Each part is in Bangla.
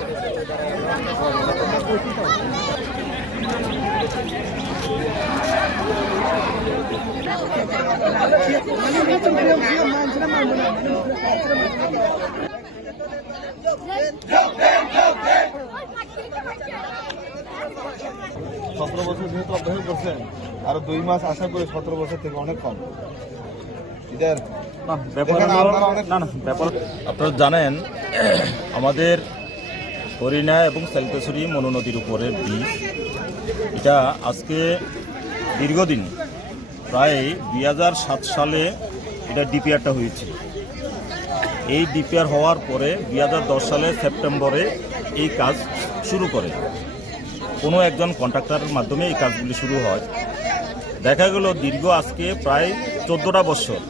সতেরো বছর যেহেতু অভ্যাস করছেন, আরো 2 মাস আশা করে 17 বছর থেকে অনেক কম। আপনারা জানেন আমাদের হরিণা এবং সালকেশ্বরী মনু নদীর উপরে ব্রিজ, এটা আজকে দীর্ঘদিন প্রায় 2007 সালে এটা ডিপিআরটা হয়েছিল। এই ডিপিআর হওয়ার পরে 2010 সালের সেপ্টেম্বরে এই কাজ শুরু করে কোনো একজন কন্ট্রাক্টরের মাধ্যমে এই কাজগুলি শুরু হয়। দেখা গেল দীর্ঘ আজকে প্রায় 14টা বছর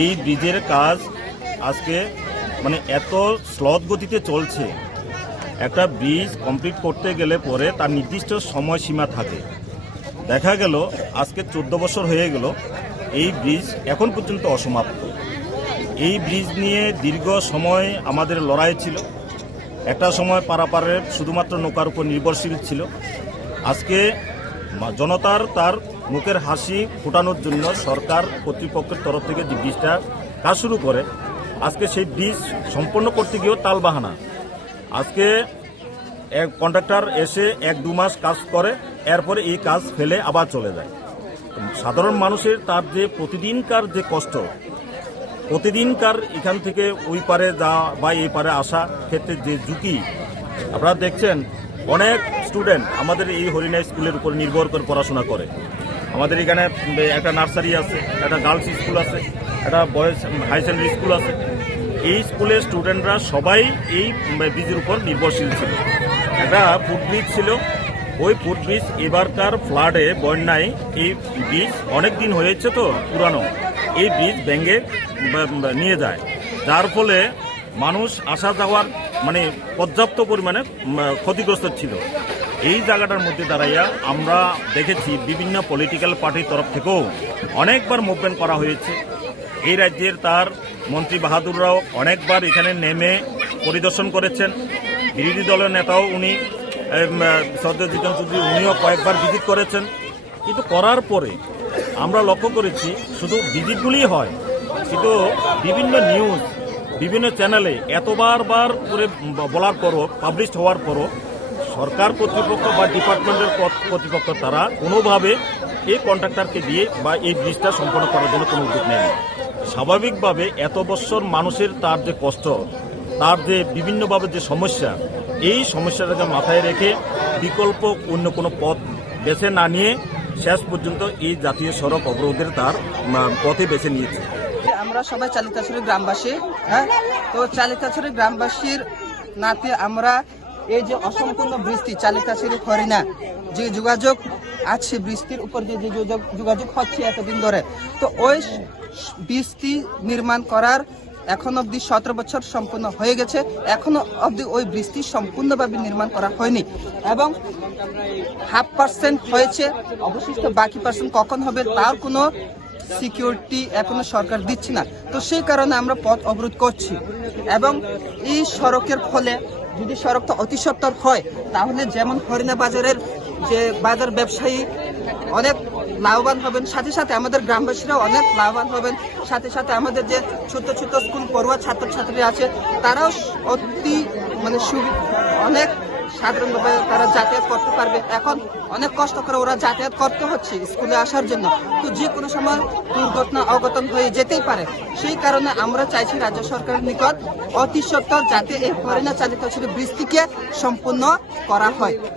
এই ব্রিজের কাজ আজকে মানে এত স্লথ গতিতে চলছে। একটা ব্রিজ কমপ্লিট করতে গেলে পরে তার নির্দিষ্ট সময়সীমা থাকে। দেখা গেল আজকে 14 বছর হয়ে গেল এই ব্রিজ এখন পর্যন্ত অসমাপ্ত। এই ব্রিজ নিয়ে দীর্ঘ সময় আমাদের লড়াই ছিল। একটা সময় পারাপারে শুধুমাত্র নৌকার উপর নির্ভরশীল ছিল। আজকে জনতার তার মুখের হাসি ফোটানোর জন্য সরকার কর্তৃপক্ষের তরফ থেকে যে ব্রিজটা কাজ শুরু করে, আজকে সেই ব্রিজ সম্পন্ন করতে গিয়েও তালবাহানা। আজকে এক কন্ট্রাক্টর এসে 1-2 মাস কাজ করে, এরপরে এই কাজ ফেলে আবার চলে যায়। সাধারণ মানুষের তার যে প্রতিদিনকার যে কষ্ট, প্রতিদিনকার এখান থেকে ওই পারে যাওয়া বা এই পারে আসা ক্ষেত্রে যে ঝুঁকি, আপনারা দেখছেন অনেক স্টুডেন্ট আমাদের এই হরিণা স্কুলের উপর নির্ভর করে পড়াশোনা করে। আমাদের এখানে একটা নার্সারি আছে, একটা গার্লস স্কুল আছে, একটা বয়েজ হাই সেকেন্ডারি স্কুল আছে। এই স্কুলের স্টুডেন্টরা সবাই এই ব্রিজের উপর নির্ভরশীল ছিল। একটা ফুটব্রিজ ছিল, ওই ফুটব্রিজ এবারকার ফ্লাডে বন্যায় এই ব্রিজ অনেক দিন হয়েছে তো পুরানো, এই ব্রিজ ভেঙে নিয়ে যায়, যার ফলে মানুষ আসা যাওয়ার মানে পর্যাপ্ত পরিমাণে ক্ষতিগ্রস্ত ছিল। এই জায়গাটার মধ্যে দাঁড়াইয়া আমরা দেখেছি বিভিন্ন পলিটিক্যাল পার্টির তরফ থেকেও অনেকবার মুভমেন্ট করা হয়েছে। এই রাজ্যের তার মন্ত্রী বাহাদুররাও অনেকবার এখানে নেমে পরিদর্শন করেছেন। বিরোধী দলের নেতাও উনি শ্রদ্ধেয় জিতেন চৌধুরী উনিও কয়েকবার ভিজিট করেছেন। কিন্তু করার পরে আমরা লক্ষ্য করেছি শুধু ভিজিটগুলিই হয়, কিন্তু বিভিন্ন নিউজ বিভিন্ন চ্যানেলে এতবার করে বলার পরও, পাবলিশ হওয়ার পরও সরকার কর্তৃপক্ষ বা ডিপার্টমেন্টের কর্তৃপক্ষ তারা কোনোভাবে এই কন্ট্রাক্টরকে দিয়ে বা এই ব্রিজটা সম্পন্ন করার জন্য কোনো উদ্যোগ নেয়নি। স্বাভাবিকভাবে এত বছর মানুষের তার যে কষ্ট, তার যে বিভিন্নভাবে যে সমস্যা, এই সমস্যাটাকে মাথায় রেখে বিকল্প অন্য কোনো পথ বেছে না নিয়ে শেষ পর্যন্ত এই জাতীয় সড়ক অবরোধের তার পথে বেছে নিয়েছে। আমরা সবাই চালিকাছড়ি গ্রামবাসী, হ্যাঁ, তো চালিকাছড়ি গ্রামবাসীর নাতে আমরা এই যে অসম্পূর্ণ বৃষ্টি চালিকাছড়ি হরিণা যে যোগাযোগ আছে, বৃষ্টির উপর যে যোগাযোগ হচ্ছে এতদিন ধরে, তো ওই বৃষ্টি নির্মাণ করার এখন অবধি 17 বছর সম্পূর্ণ হয়ে গেছে। এখনো অবধি ওই বৃষ্টি সম্পূর্ণভাবে নির্মাণ করা হয়নি এবং 0.5% হয়েছে। অবশিষ্ট বাকি পার্সেন্ট কখন হবে তার কোনো সিকিউরিটি এখনো সরকার দিচ্ছে না। তো সেই কারণে আমরা পথ অবরোধ করছি এবং এই সড়কের ফলে যদি সড়কটা অতি সত্বর হয় তাহলে যেমন হরিণা বাজারের যে বাজার ব্যবসায়ী অনেক লাভবান হবেন, সাথে সাথে আমাদের গ্রামবাসীরাও অনেক লাভবান হবেন, সাথে সাথে আমাদের যে ছোট ছোট স্কুল পড়ুয়া ছাত্রছাত্রী আছে তারাও অতি মানে অনেক সাধারণভাবে তারা যাতায়াত করতে পারবে। এখন অনেক কষ্ট করে ওরা যাতায়াত করতে হচ্ছে স্কুলে আসার জন্য, তো যে কোনো সময় দুর্ঘটনা অঘটন হয়ে যেতেই পারে। সেই কারণে আমরা চাইছি রাজ্য সরকারের নিকট অতি সত্বর যাতে এই হরিণা চালিকাছড়ি ব্রিজটিকে সম্পূর্ণ করা হয়।